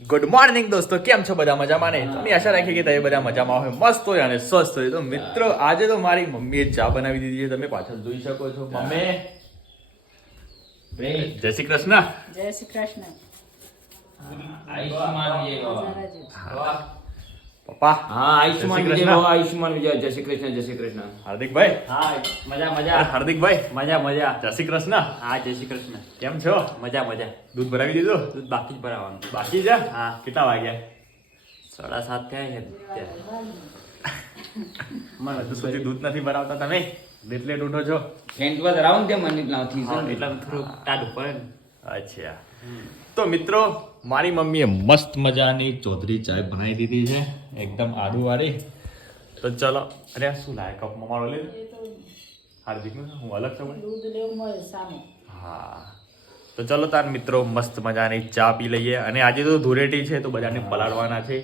Good morning દોસ્તો, કેમ છો? બધા મજામાં ને? અમે આશા રાખીએ કે તમે બધા મજામાં હોય, મસ્ત હોય અને સ્વસ્થ હોય. તો મિત્રો, આજે તો મારી મમ્મીએ ચા બનાવી દીધી છે, તમે પાછળ જોઈ શકો છો. મમ્મી, જય શ્રી કૃષ્ણ. જય શ્રી કૃષ્ણ. પપ્પા, હા, આયુષ્માન વિજય ભવ, આયુષ્માન વિજય. જય શ્રી કૃષ્ણ, જય શ્રી કૃષ્ણ. હાર્દિકભાઈ. હા, મજા મજા. હાર્દિકભાઈ, મજા મજા. જય શ્રી કૃષ્ણ. હા, જય શ્રી કૃષ્ણ. કેમ છો? મજા મજા. દૂધ ભરાવી દીધું? દૂધ બાકી જ ભરાવાનું. બાકી છે? હા. કેટલા વાગ્યા? 7:30 થયા છે અત્યારે. હજુ સુધી દૂધ નથી ભરાવતા તમે? લેટ લેટ ઉઠો છો? ફેન્ટ પર રાઉન્ડ દે મને લાવથી છે હા, એટલે થોડું ટાઢું પડે ને. અચ્છા. તો મિત્રો, મારી મમ્મીએ મસ્ત મજાની ચોધરી ચાય બનાવી દીધી છે, એકદમ આદુવાળી. તો ચલો. અરે આ શું લાય કપમાં મારો લે હાર્દિકનું હું અલગ છું. દૂધ લેવું મળે સામે. હા, તો ચલો તાર મિત્રો, મસ્ત મજાની ચા પી લઈએ. અને આજે તો ધૂળેટી છે, તો બધાને પલાળવાના છે.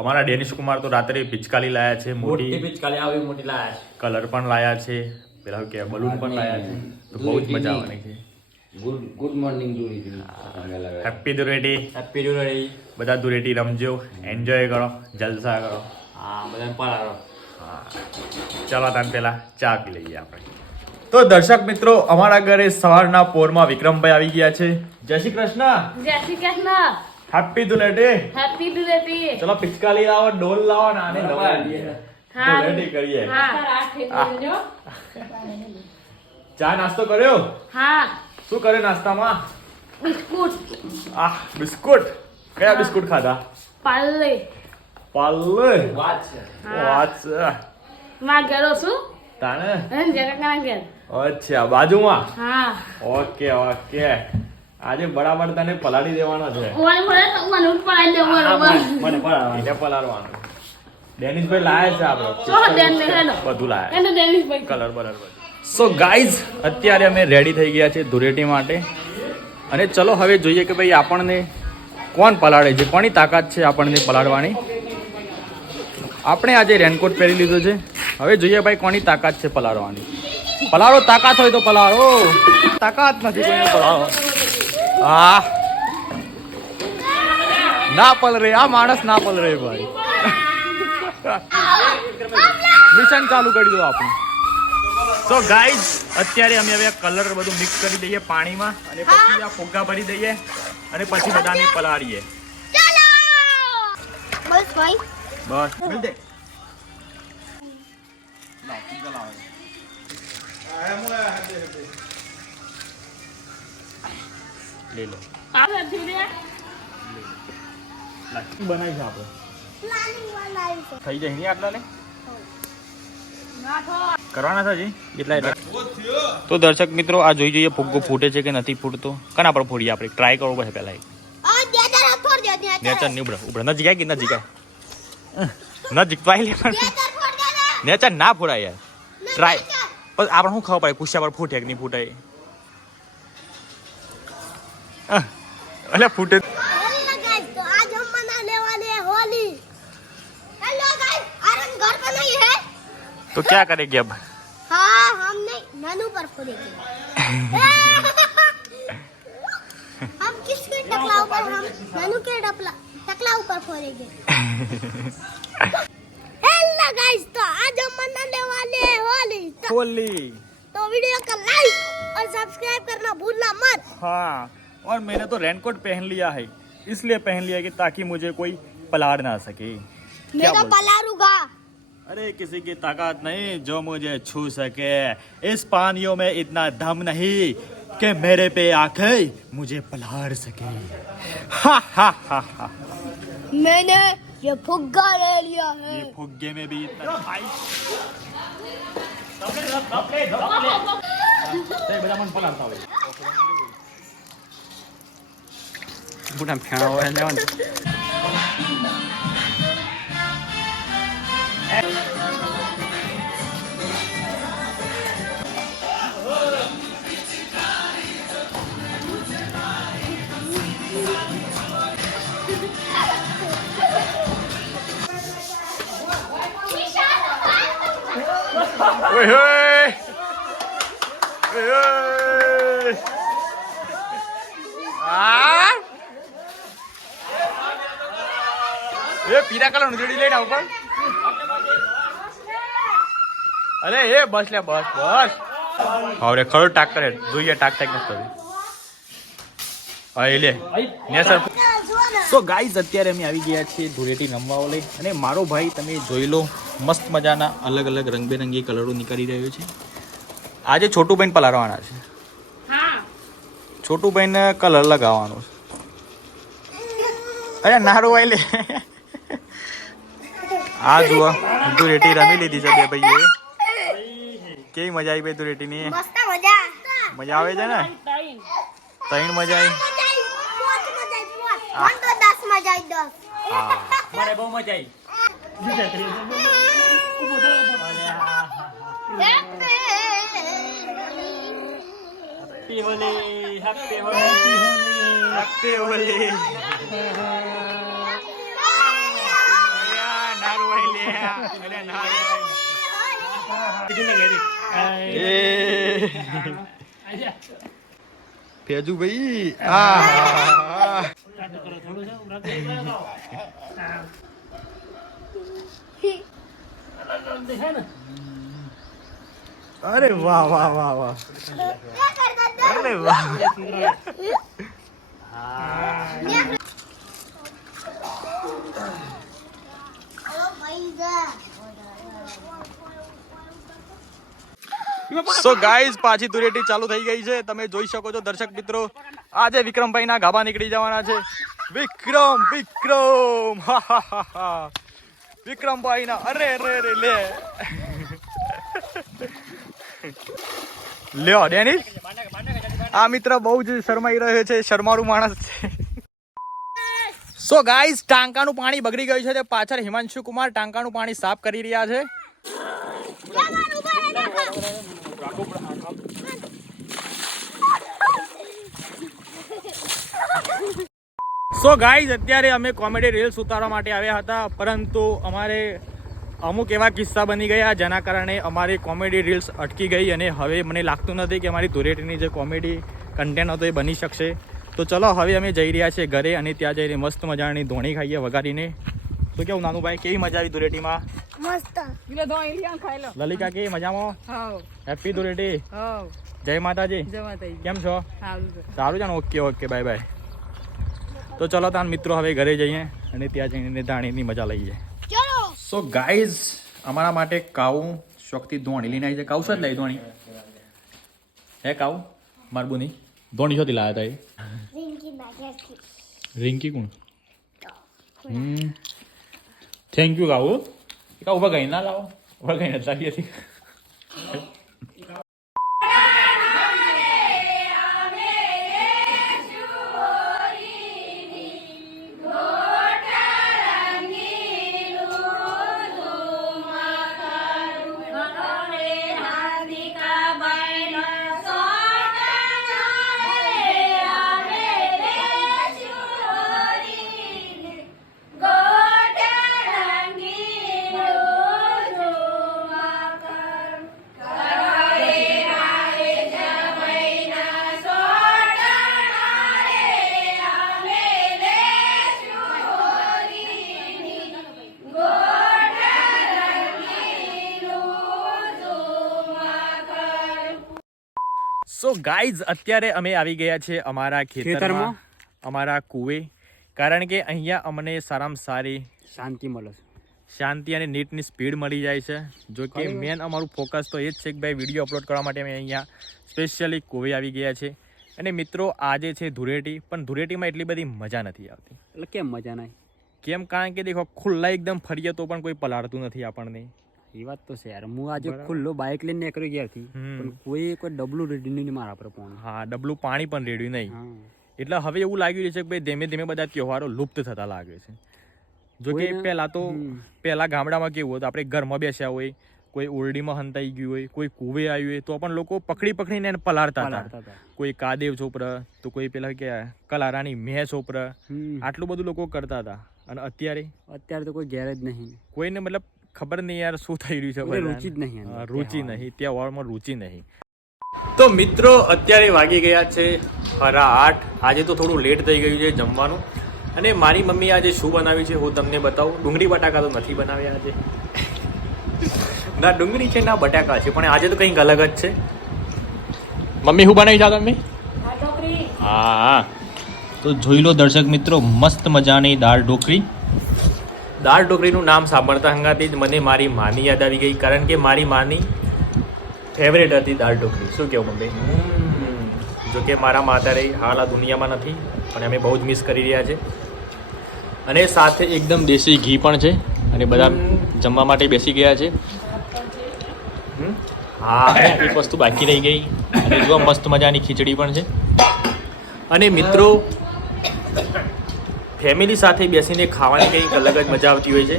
અમારા ડેનિશ કુમાર તો રાત્રે પિચકારી લાયા છે, મોટી મોટી પિચકારી આવી મોટી લાયા છે. કલર પણ લાયા છે, પેલા કે બલૂન પણ લાયા છે. તો બહુ જ મજા આવવાની છે. ગુડ મોર્નિંગ જોડી હેપી ધૂળેટી. હેપી ડુલેડી. બધા ધૂળેટી રમજો, એન્જોય કરો, જલસા કરો. હા, બધાને પલાળો. હા, ચાલો તાન પેલા ચા પી લઈએ આપણે. તો દર્શક મિત્રો, અમારા ઘરે સવારના પોરમાં વિક્રમભાઈ આવી ગયા છે. જય શ્રી કૃષ્ણ. જય શ્રી કૃષ્ણ. હેપી ધૂળેટી. હેપી ધૂળેટી. ચલો પિચકારી લાવો, ડોલ લાવો ને આને બરાબર. લગાડીએ. હા. ધૂળેટી કરીએ. હા. રાઠે જોજો. ચા નાસ્તો કર્યો? હા. શું કર્યો નાસ્તામાં? બિસ્કુટ. બિસ્કુટ. કયા બિસ્કુટ ખાધા? પાર્લે. પાર્લે. વાત છે. વાત છે. માં ઘરો છું. તાને? અને જગતના ઘેર. અચ્છા, બાજુમાં. હા. Okay okay. આજે બરાબર તને પલાળી દેવાનો છે. ઓય મળે તો મને પડાઈ દે બરોબર. મને પલાળો. એને પલાળવાનું. ડેનિશભાઈ લાયા છે આપણે. ચો દેન ને હેલો. બધું લાયા. એને ડેનિશભાઈ. કલર બલર બધું. સો ગાઈઝ, અત્યારે અમે રેડી થઈ ગયા છે ધૂળેટી માટે. અને ચલો હવે જોઈએ કે ભાઈ આપણને કોણ પલાળે છે, કોની તાકાત છે આપણને પલાળવાની. આપણે આજે રેનકોટ પહેરી લીધો છે. હવે જોઈએ ભાઈ કોની તાકાત છે પલાળવાની. પલાળો, તાકાત હોય તો પલાળો. તાકાત નથી કોઈને પલાળો. હા, ના પલરે આ માણસ, ના પલરે ભાઈ. મિશન ચાલુ કરી દો આપણે. સો ગાઈઝ, અત્યારે અમે હવે કલર બધું મિક્સ કરી દઈએ પાણીમાં, અને પછી આ ફુગ્ગા ભરી દઈએ, અને પછી બધાને પલાળીએ. બસ ભાઈ. બસ મિલ દે. લે લો. આ ધીરે. બનાવી છે આપણે. નાની બનાવી છે. થઈ જાય નહીં આટલા ને નાખો. કરવાના છે હજી એટલા. તો દર્શક મિત્રો, આ જોઈ જોઈએ ફુગ્ગો ફૂટે છે કે નથી ફૂટતો. કના પર ફોડીએ આપણે? ટ્રાય કરવો પડે પહેલા. આ દેદર થોડ દે દે. નેચર નહીં ઉભરા ઉભરા નજીક કે નજીક નજીક તો આવી લે. દેદર થોડ દે દે. નેચર ના ફોડાય યાર. ટ્રાય પણ આપણે શું ખબર પડે પૂછ્યા પર ફૂટે કે નહીં ફૂટે? એટલે ફૂટે. होली ना गाइस, तो आज हम मनाने वाले हैं होली. हेलो गाइस, आरन घर पे नहीं है. તો ક્યાં કરેગી અબ? हाँ, हम नहीं, नानू पर फोड़ेंगे. हम किसके टकला ऊपर? हम नानू के टकला ऊपर फोड़ेंगे. हेलो गाइस, तो आज हम मनाने वाले हैं होली. होली. तो वीडियो को लाइक और सब्सक्राइब करना भूलना मत. हाँ, और मैंने तो रेनकोट पहन लिया है, इसलिए पहन लिया कि ताकि मुझे कोई पलाड़ ना सके. मैं तो पलारूंगा. अरे किसी की ताकत नहीं जो मुझे छू सके. इस पानियों में इतना दम नहीं कि मेरे पे आके मुझे पलाड़ सके. हा हा हा हा. मैंने ये फुग्गा ले लिया है. ये फुग्गे में भी इतना બુડા ફેણા હોય લેવાનું. Oi, oi! Oi, oi! Ah! એ પીરા કલર નું જોડી લઈને આવ પણ અરે એ બસ લે બસ બસ હવે ખરો ટાક કરે જોઈએ ટાક ટાક નથી કરી હા લે ને સર સો ગાઈઝ અત્યારે અમે આવી ગયા છીએ ધૂળેટી રમવા લઈ અને મારો ભાઈ તમે જોઈ લો મસ્ત મજાના અલગ અલગ રંગબેરંગી કલરો નીકળી રહ્યો છે આજે છોટુભાઈને પલાળવાના છે હા છોટુભાઈને કલર લગાવવાનો છે અરે નારો ભાઈ લે આ જુઓ ધૂળેટી રમી લીધી છે બે ભાઈએ કેવી મજા આવી ભાઈ ધૂળેટીની મસ્ત મજા મજા આવે છે ને ટાઈમ તૈણ મજા આવી મન તો 10 મજા આવી 10 હા મને બહુ મજા આવી હપ્તે ઓલે નારો ભાઈ લે અરે નારો પેજુ ભાઈ અરે વાહ વાહ વાહ વાહ અરે વાહ સો ગાઈઝ પાછી ધૂળેટી ચાલુ થઈ ગઈ છે તમે જોઈ શકો છો દર્શક મિત્રો આજે વિક્રમભાઈ ના ગાભા નીકળી જવાના છે વિક્રમ વિક્રમ વિક્રમભાઈ ના અરે અરે અરે લે લ્યો ડેનિસ આ મિત્ર બહુ જ શરમાઈ રહ્યો છે શરમાળું માણસ છે સો ગાઈઝ ટાંકાનું પાણી બગડી ગયું છે તે પાછળ હિમાંશુ કુમાર ટાંકાનું પાણી સાફ કરી રહ્યા છે સો ગાઈઝ અત્યારે અમે કોમેડી રીલ્સ ઉતારવા માટે આવ્યા હતા પરંતુ અમારે અમુક એવા કિસ્સા બની ગયા જેના કારણે અમારી કોમેડી રીલ્સ અટકી ગઈ અને હવે મને લાગતું નથી કે અમારી ધૂળેટીની જે કોમેડી કન્ટેન્ટ હતો એ બની શકશે તો ચલો હવે અમે જઈ રહ્યા છીએ ઘરે અને ત્યાં જઈને મસ્ત મજાની ધોણી ખાઈએ વઘારીને તો કેવું નાનુભાઈ કેવી મજા આવી ધૂળેટીમાં મસ્ત લલિકા કેવી મજામાં હેપી ધૂળેટી જય માતાજી કેમ છો સારું છે ને ઓકે ઓકે બાય બાય તો ચલો તાન મિત્રો હવે ઘરે જઈએ અને ત્યાં જઈને ધાણીની મજા લઈએ ચલો સો ગાઈઝ અમારા માટે કાઉ શોખથી ધોણી લઈને આવી છે કાઉ શું જ લઈ ધોણી હે કાઉ મારબુની ધોણી શોથી લાવ્યા હતા રિંકી બાગેથી રિંકી કોણ થેન્ક યુ કાઉ કાઉ ઉભા ગઈ ના લાવો ઉભા ગઈ નથી લાવી હતી સો ગાઈઝ અત્યારે અમે આવી ગયા છે અમારા ખેતરમાં અમારા કુવે કારણ કે અહીંયા અમને સારામાં સારી શાંતિ મળે છે શાંતિ અને નેટની સ્પીડ મળી જાય છે જો કે મેન અમારું ફોકસ તો એ જ છે કે ભાઈ વિડીયો અપલોડ કરવા માટે અમે અહીંયા સ્પેશિયલી કુવે આવી ગયા છે અને મિત્રો આજે છે ધૂળેટી પણ ધૂળેટીમાં એટલી બધી મજા નથી આવતી એટલે કેમ મજા નહીં કેમ કારણ કે દેખો ખુલ્લા એકદમ ફરીએ તો પણ કોઈ પલાળતું નથી આપણને એ વાત તો છે યાર હું આજે ખુલ્લો બાઇક લઈને નીકળી ગયાથી પણ કોઈ ડબલું રેડી નહીં મારા પર પણ હા ડબલું પાણી પણ રેડ્યું નહીં હા એટલે હવે એવું લાગી રહ્યું છે કે ભાઈ ધીમે ધીમે બધા તહેવારો લુપ્ત થતા લાગે છે જો કે પહેલા ગામડામાં કેવું હતું આપણે ઘરમાં બેસ્યા હોય કોઈ ઓરડીમાં હંતાઈ ગયું હોય કોઈ કુવે આવ્યું હોય તો પણ લોકો પકડી પકડીને એને પલાળતા હતા કોઈ કાદેવ ચોપર તો કોઈ પેલા કે કલારાની મેં ચોપર આટલું બધું લોકો કરતા હતા અને અત્યારે તો કોઈ ઘેર જ નહીં કોઈને મતલબ ખબર નહીં યાર શું થઈ રહ્યું છે રુચિ જ નહીં રુચિ નહીં તહેવારમાં રુચિ નહીં તો મિત્રો અત્યારે વાગી ગયા છે 8:30 આજે તો થોડું લેટ થઈ ગયું છે જમવાનું અને મારી મમ્મી આજે શું બનાવ્યું છે હું તમને બતાવું. ડુંગળી બટાકા તો નથી બનાવ્યા આજે. ના ડુંગળી છે ના બટાકા છે, પણ આજે તો કંઈક અલગ જ છે. મમ્મી શું બનાવી છે તમે? હા, તો જોઈ લો દર્શક મિત્રો, મસ્ત મજાની દાળ ઢોકળી. દાળ ઢોકળીનું નામ સાંભળતા હંગાથી જ મને મારી માની યાદ આવી ગઈ, કારણ કે મારી માની ફેવરેટ હતી દાળ ઢોકળી. શું કહેવું મમ્મી? જો કે મારા માતારે હાલ આ દુનિયામાં નથી, પણ અમે બહુ જ મિસ કરી રહ્યા છે. અને સાથે એકદમ દેશી ઘી પણ છે, અને બધા જમવા માટે બેસી ગયા છે. હા, એક વસ્તુ બાકી રહી ગઈ, અને જો મસ્ત મજાની ખીચડી પણ છે. અને મિત્રો, ફેમિલી સાથે બેસીને ખાવાની કંઈક અલગ જ મજા આવતી હોય છે,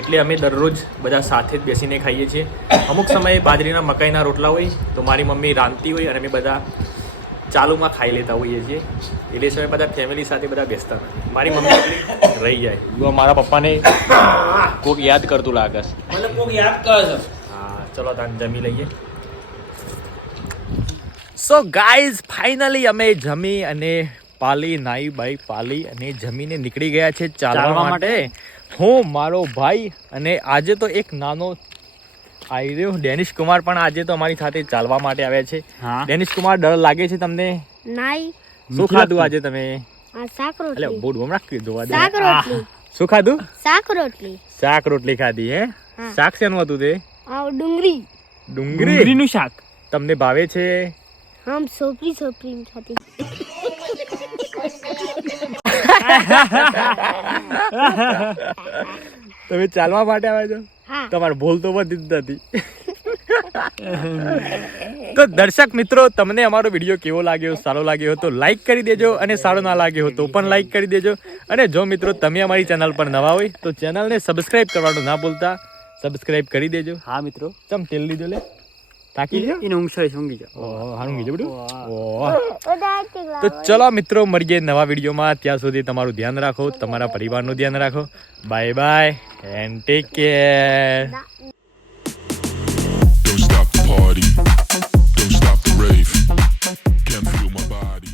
એટલે અમે દરરોજ બધા સાથે જ બેસીને ખાઈએ છીએ. અમુક સમયે બાજરીના મકાઈના રોટલા હોય તો મારી મમ્મી રાંધતી હોય, અને અમે બધા ચાલુમાં ખાઈ લેતા હોઈએ છીએ. એટલે સમયે બધા ફેમિલી સાથે બધા બેસતા નથી. મારી મમ્મી રહી જાય. જો મારા પપ્પાને કોક યાદ કરતું લાગે છે. મને કોક યાદ કરે છે. હા, ચલો તાન જમી લઈએ. સો ગાઈઝ, ફાઇનલી અમે જમી અને પાલી નાઈ બાઈ પાલી અને જમીને નીકળી ગયા છે ચાલવા માટે. હું, મારો ભાઈ, અને આજે તો એક નાનો આયરો ડેનિશ કુમાર પણ આજે તો અમારી સાથે ચાલવા માટે આવ્યા છે. હા. ડેનિશ કુમાર, ડર લાગે છે તમને? નાઈ શું ખાધું આજે તમે? આ શાક એટલે રોટલી બોડ બમ રાખી દો. શાક રોટલી શું ખાધું? શાક રોટલી શાક રોટલી ખાધી હે? હા. શાક શેનું હતું તે? આ ડુંગળી ડુંગળીનું શાક. તમને ભાવે છે? હમ સોપરી ખાતી. તમે ચાલવા માટે આવ્યા છો? હા. તમારે ભૂલ તો બધી જ નથી. તો દર્શક મિત્રો, તમને અમારો વિડીયો કેવો લાગ્યો, સારો લાગ્યો તો લાઈક કરી દેજો, અને સારો ના લાગ્યો તો પણ લાઈક કરી દેજો. અને જો મિત્રો તમે અમારી ચેનલ પર નવા હોય તો ચેનલને સબસ્ક્રાઇબ કરવાનું ના ભૂલતા. સબસ્ક્રાઇબ કરી દેજો. હા મિત્રો, ચમ તેલ લીધો લે, તાકી લે. એને ઊંઘી જાઓ. ઓહ, હારું કીધું બધું. ઓહ. તો ચલો મિત્રો, મળીએ નવા વિડીયોમાં. ત્યાં સુધી તમારું ધ્યાન રાખો, તમારા પરિવારનું ધ્યાન રાખો. Bye bye and take care. Don't stop the party. Don't stop the rave. Can't feel my body.